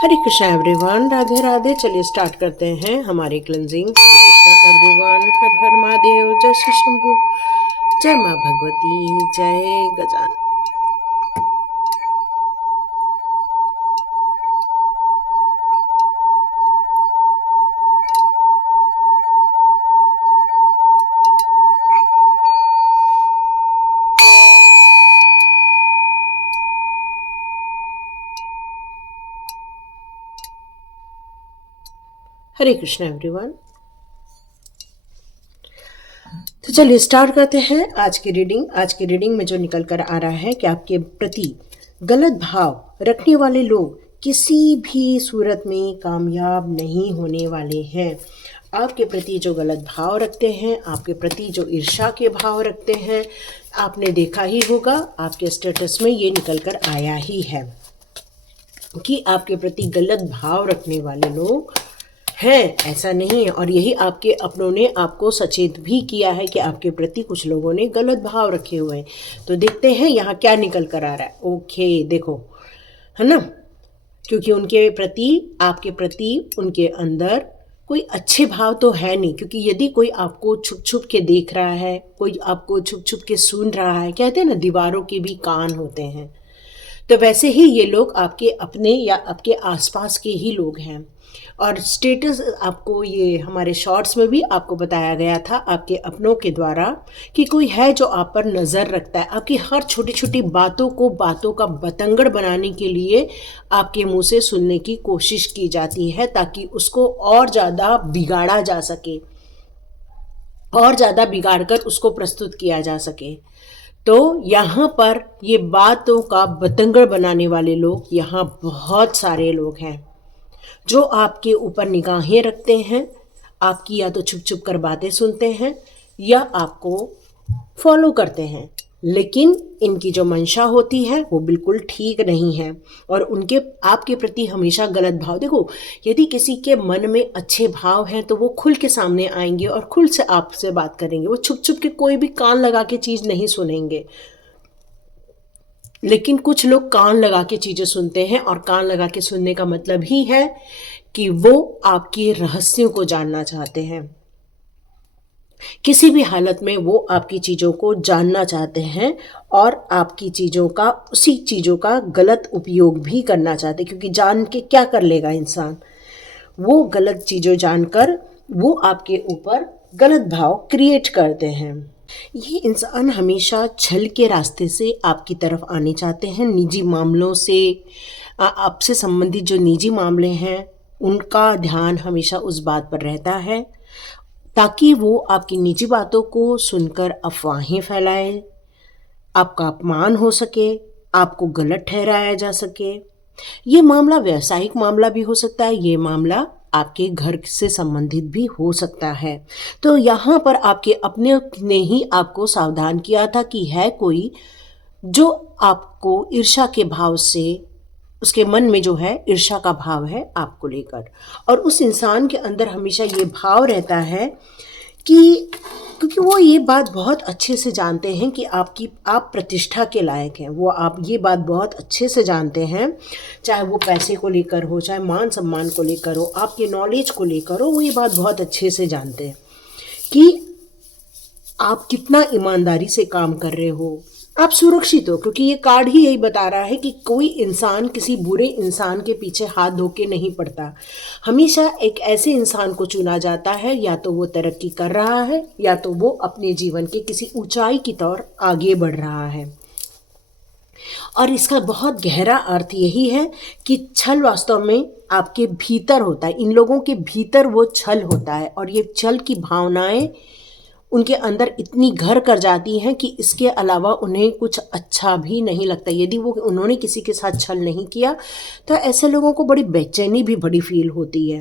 हरे Krishna everyone, Radhe Radhe. चलिए start करते हैं हमारी क्लेंजिंग। हरे कृष्णा एवरीवन, हर हर महादेव, जय श्री शंभू, जय माँ भगवती, जय गजान। हरे कृष्णा एवरीवन। तो चलिए स्टार्ट करते हैं आज की रीडिंग। आज की रीडिंग में जो निकल कर आ रहा है कि आपके प्रति गलत भाव रखने वाले लोग किसी भी सूरत में कामयाब नहीं होने वाले हैं। आपके प्रति जो गलत भाव रखते हैं, आपके प्रति जो ईर्ष्या के भाव रखते हैं, आपने देखा ही होगा, आपके स्टेटस में ये निकल कर आया ही है कि आपके प्रति गलत भाव रखने वाले लोग हैं। ऐसा नहीं है, और यही आपके अपनों ने आपको सचेत भी किया है कि आपके प्रति कुछ लोगों ने गलत भाव रखे हुए हैं। तो देखते हैं यहाँ क्या निकल कर आ रहा है। ओके, देखो, है ना, क्योंकि उनके प्रति, आपके प्रति उनके अंदर कोई अच्छे भाव तो है नहीं। क्योंकि यदि कोई आपको छुप छुप के देख रहा है, कोई आपको छुप छुप के सुन रहा है, कहते हैं ना दीवारों के भी कान होते हैं, तो वैसे ही ये लोग आपके अपने या आपके आसपास के ही लोग हैं। और स्टेटस आपको ये हमारे शॉर्ट्स में भी आपको बताया गया था आपके अपनों के द्वारा कि कोई है जो आप पर नज़र रखता है। आपकी हर छोटी छोटी बातों को बातों का बतंगड़ बनाने के लिए आपके मुंह से सुनने की कोशिश की जाती है, ताकि उसको और ज़्यादा बिगाड़ा जा सके, और ज़्यादा बिगाड़ कर उसको प्रस्तुत किया जा सके। तो यहाँ पर ये बातों का बतंगड़ बनाने वाले लोग, यहाँ बहुत सारे लोग हैं जो आपके ऊपर निगाहें रखते हैं, आपकी या तो छुप छुप कर बातें सुनते हैं या आपको फॉलो करते हैं। लेकिन इनकी जो मंशा होती है वो बिल्कुल ठीक नहीं है, और उनके आपके प्रति हमेशा गलत भाव। देखो, यदि किसी के मन में अच्छे भाव हैं तो वो खुल के सामने आएंगे और खुल से आपसे बात करेंगे। वो छुप छुप के कोई भी कान लगा के चीज़ नहीं सुनेंगे। लेकिन कुछ लोग कान लगा के चीज़ें सुनते हैं, और कान लगा के सुनने का मतलब ही है कि वो आपके रहस्यों को जानना चाहते हैं। किसी भी हालत में वो आपकी चीज़ों को जानना चाहते हैं, और आपकी चीज़ों का, उसी चीज़ों का गलत उपयोग भी करना चाहते हैं। क्योंकि जान के क्या कर लेगा इंसान, वो गलत चीज़ों जानकर वो आपके ऊपर गलत भाव क्रिएट करते हैं। ये इंसान हमेशा छल के रास्ते से आपकी तरफ आने चाहते हैं। निजी मामलों से, आपसे संबंधित जो निजी मामले हैं उनका ध्यान हमेशा उस बात पर रहता है, ताकि वो आपकी निजी बातों को सुनकर अफवाहें फैलाए, आपका अपमान हो सके, आपको गलत ठहराया जा सके। ये मामला व्यावसायिक मामला भी हो सकता है, ये मामला आपके घर से संबंधित भी हो सकता है। तो यहाँ पर आपके अपने ने ही आपको सावधान किया था कि है कोई जो आपको ईर्ष्या के भाव से, उसके मन में जो है ईर्ष्या का भाव है आपको लेकर, और उस इंसान के अंदर हमेशा ये भाव रहता है कि, क्योंकि वो ये बात बहुत अच्छे से जानते हैं कि आप प्रतिष्ठा के लायक हैं। वो आप ये बात बहुत अच्छे से जानते हैं, चाहे वो पैसे को लेकर हो, चाहे मान सम्मान को लेकर हो, आपके नॉलेज को लेकर हो, वो ये बात बहुत अच्छे से जानते हैं कि आप कितना ईमानदारी से काम कर रहे हो, आप सुरक्षित हो। क्योंकि ये कार्ड ही यही बता रहा है कि कोई इंसान किसी बुरे इंसान के पीछे हाथ धो के नहीं पड़ता। हमेशा एक ऐसे इंसान को चुना जाता है, या तो वो तरक्की कर रहा है या तो वो अपने जीवन के किसी ऊंचाई की तरफ आगे बढ़ रहा है। और इसका बहुत गहरा अर्थ यही है कि छल वास्तव में आपके भीतर होता है। इन लोगों के भीतर वो छल होता है, और ये छल की भावनाएं उनके अंदर इतनी घर कर जाती हैं कि इसके अलावा उन्हें कुछ अच्छा भी नहीं लगता। यदि उन्होंने किसी के साथ छल नहीं किया तो ऐसे लोगों को बड़ी बेचैनी भी बड़ी फील होती है,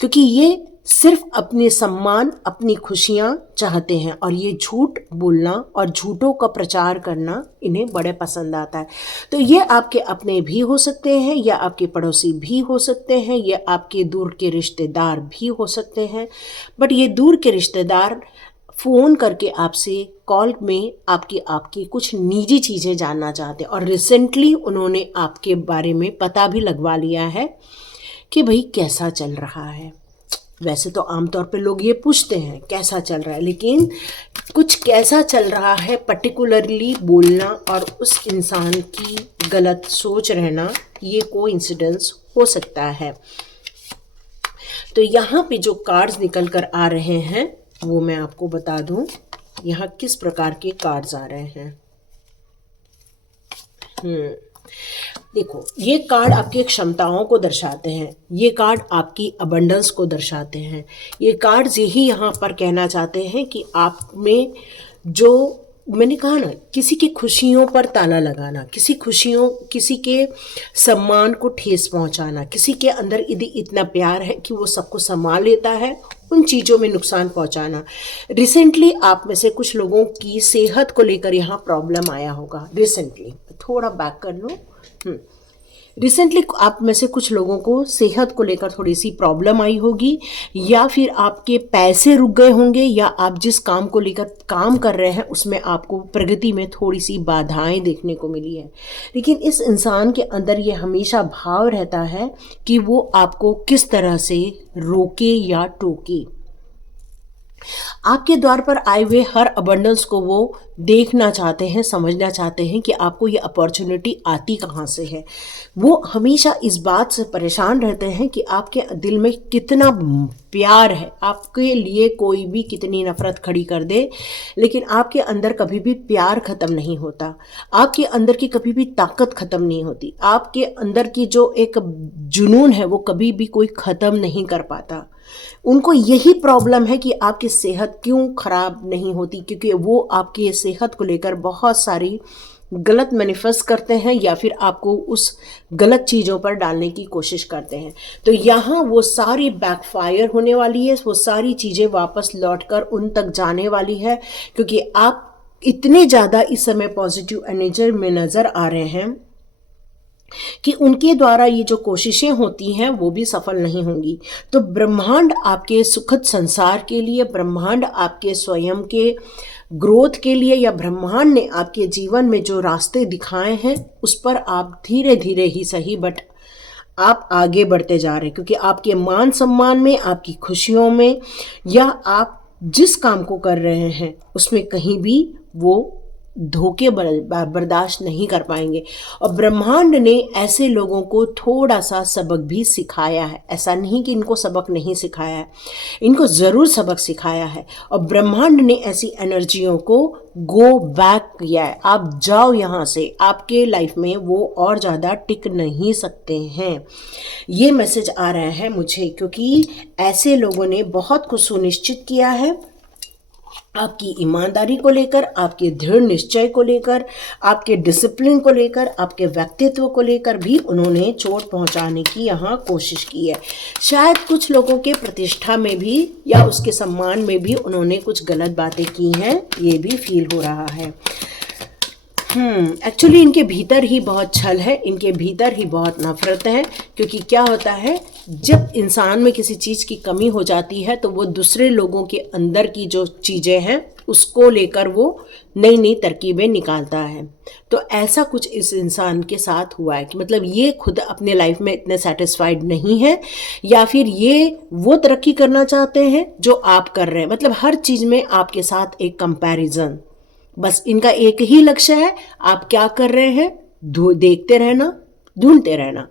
क्योंकि ये सिर्फ अपने सम्मान, अपनी खुशियाँ चाहते हैं, और ये झूठ बोलना और झूठों का प्रचार करना इन्हें बड़े पसंद आता है। तो ये आपके अपने भी हो सकते हैं, या आपके पड़ोसी भी हो सकते हैं, या आपके दूर के रिश्तेदार भी हो सकते हैं। बट ये दूर के रिश्तेदार फ़ोन करके आपसे कॉल में आपकी कुछ निजी चीज़ें जानना चाहते हैं, और रिसेंटली उन्होंने आपके बारे में पता भी लगवा लिया है कि भाई कैसा चल रहा है। वैसे तो आमतौर पे लोग ये पूछते हैं कैसा चल रहा है, लेकिन कुछ कैसा चल रहा है पर्टिकुलरली बोलना और उस इंसान की गलत सोच रहना, ये कोइंसिडेंस हो सकता है। तो यहाँ पे जो कार्ड्स निकल कर आ रहे हैं वो मैं आपको बता दूं, यहाँ किस प्रकार के कार्ड्स आ रहे हैं। देखो, ये कार्ड आपकी क्षमताओं को दर्शाते हैं, ये कार्ड आपकी अबंडेंस को दर्शाते हैं। ये कार्ड्स यही यहाँ पर कहना चाहते हैं कि आप में जो मैंने कहा ना, किसी की खुशियों पर ताला लगाना, किसी के सम्मान को ठेस पहुंचाना, किसी के अंदर यदि इतना प्यार है कि वो सबको संभाल लेता है, उन चीज़ों में नुकसान पहुंचाना। रिसेंटली आप में से कुछ लोगों की सेहत को लेकर यहाँ प्रॉब्लम आया होगा। रिसेंटली थोड़ा बैक कर लो। रिसेंटली आप में से कुछ लोगों को सेहत को लेकर थोड़ी सी प्रॉब्लम आई होगी, या फिर आपके पैसे रुक गए होंगे, या आप जिस काम को लेकर काम कर रहे हैं उसमें आपको प्रगति में थोड़ी सी बाधाएं देखने को मिली है। लेकिन इस इंसान के अंदर ये हमेशा भाव रहता है कि वो आपको किस तरह से रोके या टोके। आपके द्वार पर आए हुए हर अबंडेंस को वो देखना चाहते हैं, समझना चाहते हैं कि आपको ये अपॉर्चुनिटी आती कहाँ से है। वो हमेशा इस बात से परेशान रहते हैं कि आपके दिल में कितना प्यार है, आपके लिए कोई भी कितनी नफरत खड़ी कर दे, लेकिन आपके अंदर कभी भी प्यार ख़त्म नहीं होता, आपके अंदर की कभी भी ताकत ख़त्म नहीं होती, आपके अंदर की जो एक जुनून है वो कभी भी कोई ख़त्म नहीं कर पाता। उनको यही प्रॉब्लम है कि आपकी सेहत क्यों खराब नहीं होती, क्योंकि वो आपकी सेहत को लेकर बहुत सारी गलत मैनिफेस्ट करते हैं या फिर आपको उस गलत चीज़ों पर डालने की कोशिश करते हैं। तो यहाँ वो सारी बैकफायर होने वाली है, वो सारी चीज़ें वापस लौटकर उन तक जाने वाली है, क्योंकि आप इतने ज़्यादा इस समय पॉजिटिव एनर्जी में नज़र आ रहे हैं कि उनके द्वारा ये जो कोशिशें होती हैं वो भी सफल नहीं होंगी। तो ब्रह्मांड आपके सुखद संसार के लिए, ब्रह्मांड आपके स्वयं के ग्रोथ के लिए, या ब्रह्मांड ने आपके जीवन में जो रास्ते दिखाए हैं उस पर आप धीरे धीरे ही सही बट आप आगे बढ़ते जा रहे हैं, क्योंकि आपके मान सम्मान में, आपकी खुशियों में, या आप जिस काम को कर रहे हैं उसमें कहीं भी वो धोखे बर्दाश्त नहीं कर पाएंगे। और ब्रह्मांड ने ऐसे लोगों को थोड़ा सा सबक भी सिखाया है, ऐसा नहीं कि इनको सबक नहीं सिखाया है, इनको ज़रूर सबक सिखाया है। और ब्रह्मांड ने ऐसी एनर्जियों को गो बैक किया है, आप जाओ यहाँ से, आपके लाइफ में वो और ज़्यादा टिक नहीं सकते हैं। ये मैसेज आ रहा है मुझे, क्योंकि ऐसे लोगों ने बहुत कुछ सुनिश्चित किया है आपकी ईमानदारी को लेकर, आपके दृढ़ निश्चय को लेकर, आपके डिसिप्लिन को लेकर, आपके व्यक्तित्व को लेकर भी उन्होंने चोट पहुंचाने की यहाँ कोशिश की है। शायद कुछ लोगों के प्रतिष्ठा में भी या उसके सम्मान में भी उन्होंने कुछ गलत बातें की हैं, ये भी फील हो रहा है। एक्चुअली इनके भीतर ही बहुत छल है, इनके भीतर ही बहुत नफरत है, क्योंकि क्या होता है जब इंसान में किसी चीज़ की कमी हो जाती है तो वो दूसरे लोगों के अंदर की जो चीज़ें हैं उसको लेकर वो नई नई तरकीबें निकालता है। तो ऐसा कुछ इस इंसान के साथ हुआ है कि मतलब ये खुद अपने लाइफ में इतने सेटिस्फाइड नहीं है, या फिर ये वो तरक्की करना चाहते हैं जो आप कर रहे हैं। मतलब हर चीज़ में आपके साथ एक कंपैरिजन, बस इनका एक ही लक्ष्य है, आप क्या कर रहे हैं देखते रहना, ढूंढते रहना,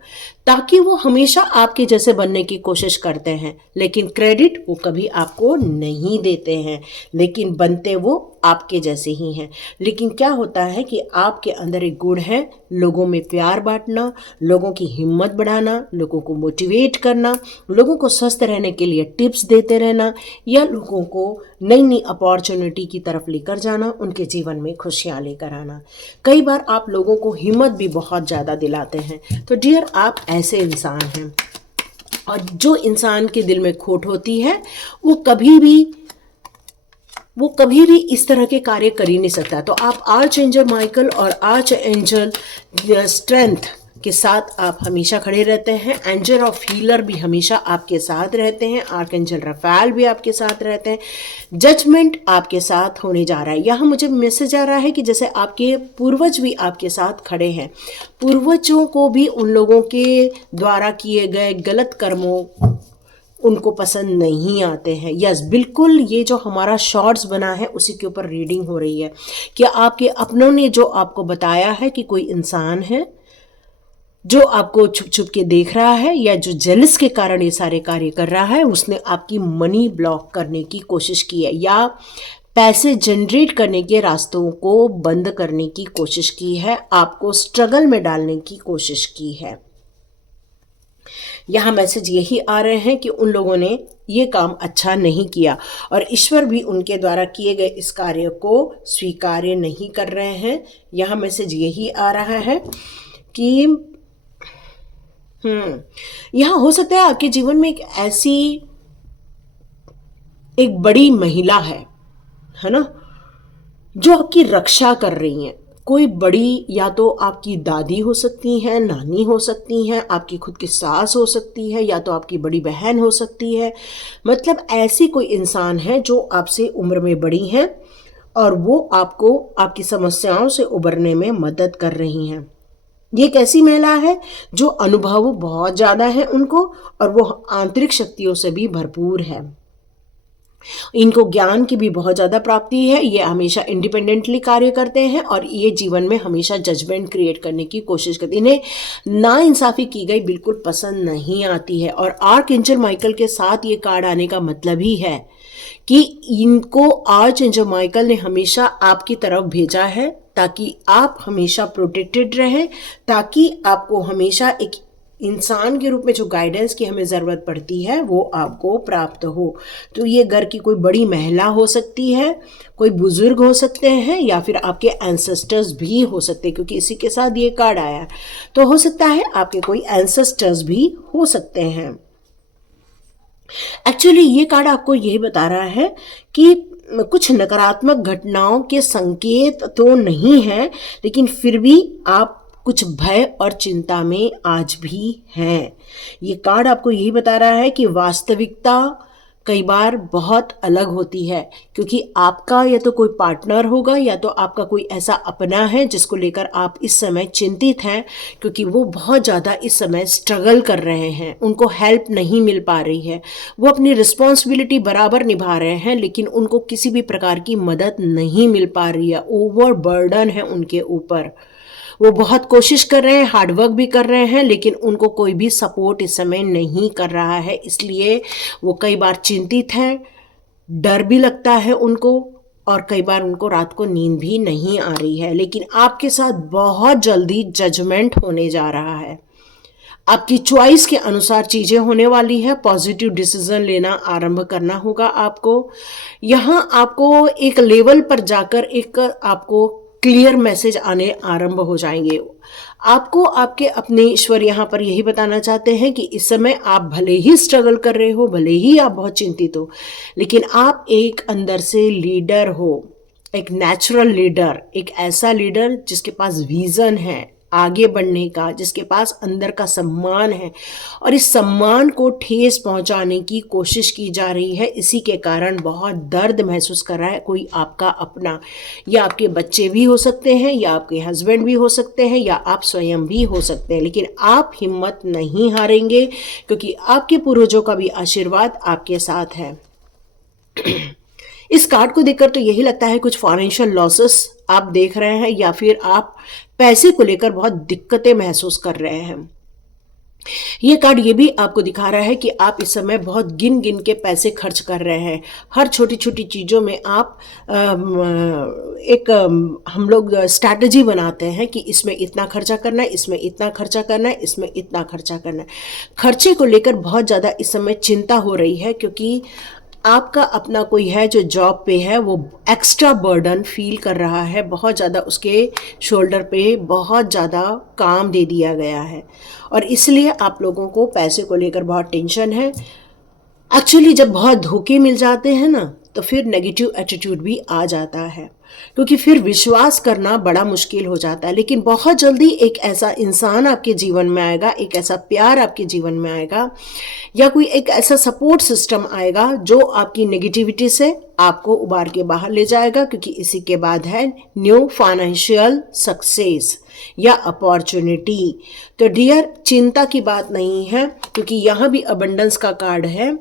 ताकि वो हमेशा आपके जैसे बनने की कोशिश करते हैं, लेकिन क्रेडिट वो कभी आपको नहीं देते हैं, लेकिन बनते वो आपके जैसे ही हैं। लेकिन क्या होता है कि आपके अंदर एक गुण है, लोगों में प्यार बांटना, लोगों की हिम्मत बढ़ाना, लोगों को मोटिवेट करना, लोगों को स्वस्थ रहने के लिए टिप्स देते रहना, या लोगों को नई नई अपॉर्चुनिटी की तरफ लेकर जाना, उनके जीवन में खुशियाँ लेकर आना। कई बार आप लोगों को हिम्मत भी बहुत ज़्यादा दिलाते हैं। तो डियर, आप ऐसे इंसान हैं, और जो इंसान के दिल में खोट होती है वो कभी भी इस तरह के कार्य कर ही नहीं सकता। तो आप आर्च एंजल माइकल और आर्च एंजल स्ट्रेंथ के साथ आप हमेशा खड़े रहते हैं। एंजल ऑफ हीलर भी हमेशा आपके साथ रहते हैं। आर्कएंजल रफाएल भी आपके साथ रहते हैं। जजमेंट आपके साथ होने जा रहा है। यहाँ मुझे मैसेज आ रहा है कि जैसे आपके पूर्वज भी आपके साथ खड़े हैं। पूर्वजों को भी उन लोगों के द्वारा किए गए गलत कर्मों उनको पसंद नहीं आते हैं। यस, बिल्कुल, ये जो हमारा शॉर्ट्स बना है उसी के ऊपर रीडिंग हो रही है कि आपके अपनों ने जो आपको बताया है कि कोई इंसान है जो आपको छुप छुप के देख रहा है या जो जेलस के कारण ये सारे कार्य कर रहा है, उसने आपकी मनी ब्लॉक करने की कोशिश की है या पैसे जनरेट करने के रास्तों को बंद करने की कोशिश की है, आपको स्ट्रगल में डालने की कोशिश की है। यहाँ मैसेज यही आ रहे हैं कि उन लोगों ने ये काम अच्छा नहीं किया और ईश्वर भी उनके द्वारा किए गए इस कार्य को स्वीकार्य नहीं कर रहे हैं। यहाँ मैसेज यही आ रहा है कि यहाँ हो सकता है आपके जीवन में एक बड़ी महिला है ना, जो आपकी रक्षा कर रही है। कोई बड़ी, या तो आपकी दादी हो सकती हैं, नानी हो सकती हैं, आपकी खुद की सास हो सकती है, या तो आपकी बड़ी बहन हो सकती है। मतलब ऐसी कोई इंसान है जो आपसे उम्र में बड़ी है और वो आपको आपकी समस्याओं से उबरने में मदद कर रही हैं। ये एक ऐसी महिला है जो अनुभव बहुत ज़्यादा है उनको और वो आंतरिक शक्तियों से भी भरपूर है। इनको ज्ञान की भी बहुत ज़्यादा प्राप्ति है। ये हमेशा इंडिपेंडेंटली कार्य करते हैं और ये जीवन में हमेशा जजमेंट क्रिएट करने की कोशिश करते हैं। इन्हें नाइंसाफ़ी की गई बिल्कुल पसंद नहीं आती है। और आर्कएंजल माइकल के साथ ये कार्ड आने का मतलब ही है कि इनको आर्कएंजल माइकल ने हमेशा आपकी तरफ भेजा है ताकि आप हमेशा प्रोटेक्टेड रहें, ताकि आपको हमेशा एक इंसान के रूप में जो गाइडेंस की हमें ज़रूरत पड़ती है वो आपको प्राप्त हो। तो ये घर की कोई बड़ी महिला हो सकती है, कोई बुजुर्ग हो सकते हैं, या फिर आपके एंसेस्टर्स भी हो सकते हैं, क्योंकि इसी के साथ ये कार्ड आया है। तो हो सकता है आपके कोई एंसेस्टर्स भी हो सकते हैं। एक्चुअली ये कार्ड आपको यही बता रहा है कि कुछ नकारात्मक घटनाओं के संकेत तो नहीं है, लेकिन फिर भी आप कुछ भय और चिंता में आज भी हैं। ये कार्ड आपको यही बता रहा है कि वास्तविकता कई बार बहुत अलग होती है, क्योंकि आपका या तो कोई पार्टनर होगा या तो आपका कोई ऐसा अपना है जिसको लेकर आप इस समय चिंतित हैं, क्योंकि वो बहुत ज़्यादा इस समय स्ट्रगल कर रहे हैं, उनको हेल्प नहीं मिल पा रही है। वो अपनी रिस्पॉन्सिबिलिटी बराबर निभा रहे हैं लेकिन उनको किसी भी प्रकार की मदद नहीं मिल पा रही है। ओवर बर्डन है उनके ऊपर। वो बहुत कोशिश कर रहे हैं, हार्डवर्क भी कर रहे हैं, लेकिन उनको कोई भी सपोर्ट इस समय नहीं कर रहा है। इसलिए वो कई बार चिंतित हैं, डर भी लगता है उनको, और कई बार उनको रात को नींद भी नहीं आ रही है। लेकिन आपके साथ बहुत जल्दी जजमेंट होने जा रहा है। आपकी चॉइस के अनुसार चीज़ें होने वाली है। पॉजिटिव डिसीजन लेना आरंभ करना होगा आपको। यहाँ आपको एक लेवल पर जाकर एक आपको क्लियर मैसेज आने आरंभ हो जाएंगे। आपको आपके अपने ईश्वर यहाँ पर यही बताना चाहते हैं कि इस समय आप भले ही स्ट्रगल कर रहे हो, भले ही आप बहुत चिंतित हो, लेकिन आप एक अंदर से लीडर हो, एक नेचुरल लीडर, एक ऐसा लीडर जिसके पास विजन है आगे बढ़ने का, जिसके पास अंदर का सम्मान है, और इस सम्मान को ठेस पहुंचाने की कोशिश की जा रही है। इसी के कारण बहुत दर्द महसूस कर रहा है कोई आपका अपना, या आपके बच्चे भी हो सकते हैं, या आपके हस्बैंड भी हो सकते हैं, या आप स्वयं भी हो सकते हैं। लेकिन आप हिम्मत नहीं हारेंगे, क्योंकि आपके पूर्वजों का भी आशीर्वाद आपके साथ है। इस कार्ड को देखकर तो यही लगता है कुछ फाइनेंशियल लॉसेस आप देख रहे हैं, या फिर आप पैसे को लेकर बहुत दिक्कतें महसूस कर रहे हैं। ये कार्ड ये भी आपको दिखा रहा है कि आप इस समय बहुत गिन गिन के पैसे खर्च कर रहे हैं। हर छोटी छोटी चीज़ों में आप हम लोग स्ट्रैटेजी बनाते हैं कि इसमें इतना खर्चा करना है, इसमें इतना खर्चा करना है, इसमें इतना खर्चा करना है। खर्चे को लेकर बहुत ज़्यादा इस समय चिंता हो रही है, क्योंकि आपका अपना कोई है जो जॉब पे है, वो एक्स्ट्रा बर्डन फील कर रहा है, बहुत ज़्यादा उसके शोल्डर पे बहुत ज़्यादा काम दे दिया गया है, और इसलिए आप लोगों को पैसे को लेकर बहुत टेंशन है। एक्चुअली जब बहुत धोखे मिल जाते हैं ना, तो फिर नेगेटिव एटीट्यूड भी आ जाता है, क्योंकि फिर विश्वास करना बड़ा मुश्किल हो जाता है। लेकिन बहुत जल्दी एक ऐसा इंसान आपके जीवन में आएगा, एक ऐसा प्यार आपके जीवन में आएगा, या कोई एक ऐसा सपोर्ट सिस्टम आएगा जो आपकी नेगेटिविटी से आपको उबार के बाहर ले जाएगा, क्योंकि इसी के बाद है न्यू फाइनेंशियल सक्सेस या अपॉर्चुनिटी। तो डियर, चिंता की बात नहीं है, क्योंकि यहाँ भी अबंडेंस का कार्ड है,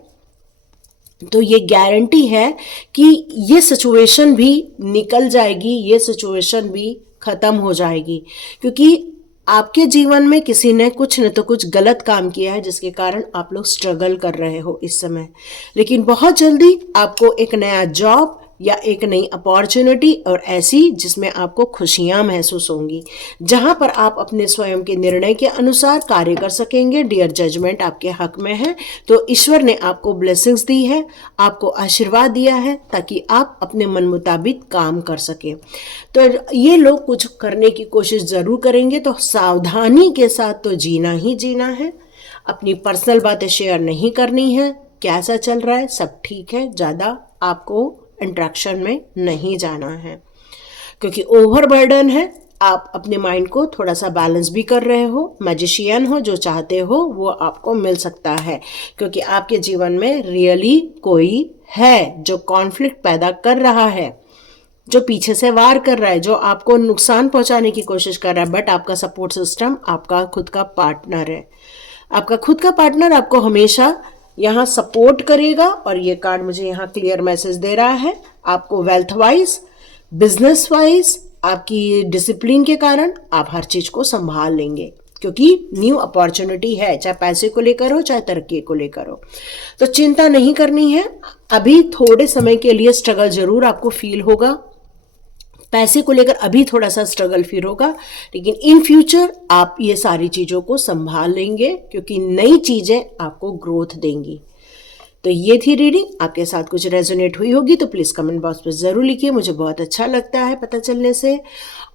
तो ये गारंटी है कि ये सिचुएशन भी निकल जाएगी, ये सिचुएशन भी खत्म हो जाएगी, क्योंकि आपके जीवन में किसी ने कुछ न तो कुछ गलत काम किया है जिसके कारण आप लोग स्ट्रगल कर रहे हो इस समय। लेकिन बहुत जल्दी आपको एक नया जॉब या एक नई अपॉर्चुनिटी, और ऐसी जिसमें आपको खुशियां महसूस होंगी, जहां पर आप अपने स्वयं के निर्णय के अनुसार कार्य कर सकेंगे। डियर, जजमेंट आपके हक में है, तो ईश्वर ने आपको ब्लेसिंग्स दी है, आपको आशीर्वाद दिया है, ताकि आप अपने मन मुताबिक काम कर सके। तो ये लोग कुछ करने की कोशिश जरूर करेंगे, तो सावधानी के साथ तो जीना ही जीना है। अपनी पर्सनल बातें शेयर नहीं करनी है, कैसा चल रहा है, सब ठीक है, ज़्यादा आपको इंट्रैक्शन में नहीं जाना है, क्योंकि ओवरबर्डन है। आप अपने माइंड को थोड़ा सा बैलेंस भी कर रहे हो। मैजिशियन हो, जो चाहते हो वो आपको मिल सकता है, क्योंकि आपके जीवन में रियली कोई है जो कॉन्फ्लिक्ट पैदा कर रहा है, जो पीछे से वार कर रहा है, जो आपको नुकसान पहुंचाने की कोशिश कर रहा है। बट आपका सपोर्ट सिस्टम आपका खुद का पार्टनर है। आपका खुद का पार्टनर आपको हमेशा यहाँ सपोर्ट करेगा, और ये कार्ड मुझे यहाँ क्लियर मैसेज दे रहा है, आपको वेल्थ वाइज, बिजनेस वाइज, आपकी डिसिप्लिन के कारण आप हर चीज को संभाल लेंगे, क्योंकि न्यू अपॉर्चुनिटी है, चाहे पैसे को लेकर हो, चाहे तरक्की को लेकर हो। तो चिंता नहीं करनी है। अभी थोड़े समय के लिए स्ट्रगल जरूर आपको फील होगा, पैसे को लेकर अभी थोड़ा सा स्ट्रगल फील होगा, लेकिन इन फ्यूचर आप ये सारी चीज़ों को संभाल लेंगे, क्योंकि नई चीज़ें आपको ग्रोथ देंगी। तो ये थी रीडिंग। आपके साथ कुछ रेजोनेट हुई होगी तो प्लीज़ कमेंट बॉक्स पर ज़रूर लिखिए, मुझे बहुत अच्छा लगता है पता चलने से।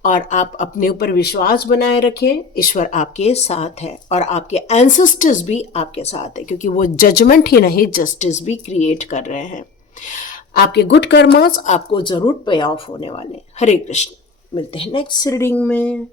और आप अपने ऊपर विश्वास बनाए रखें, ईश्वर आपके साथ है, और आपके एंसेस्टर्स भी आपके साथ है, क्योंकि वो जजमेंट ही नहीं, जस्टिस भी क्रिएट कर रहे हैं। आपके गुड कर्मास आपको जरूर पे ऑफ होने वाले। हरे कृष्ण। मिलते हैं नेक्स्ट रीडिंग में।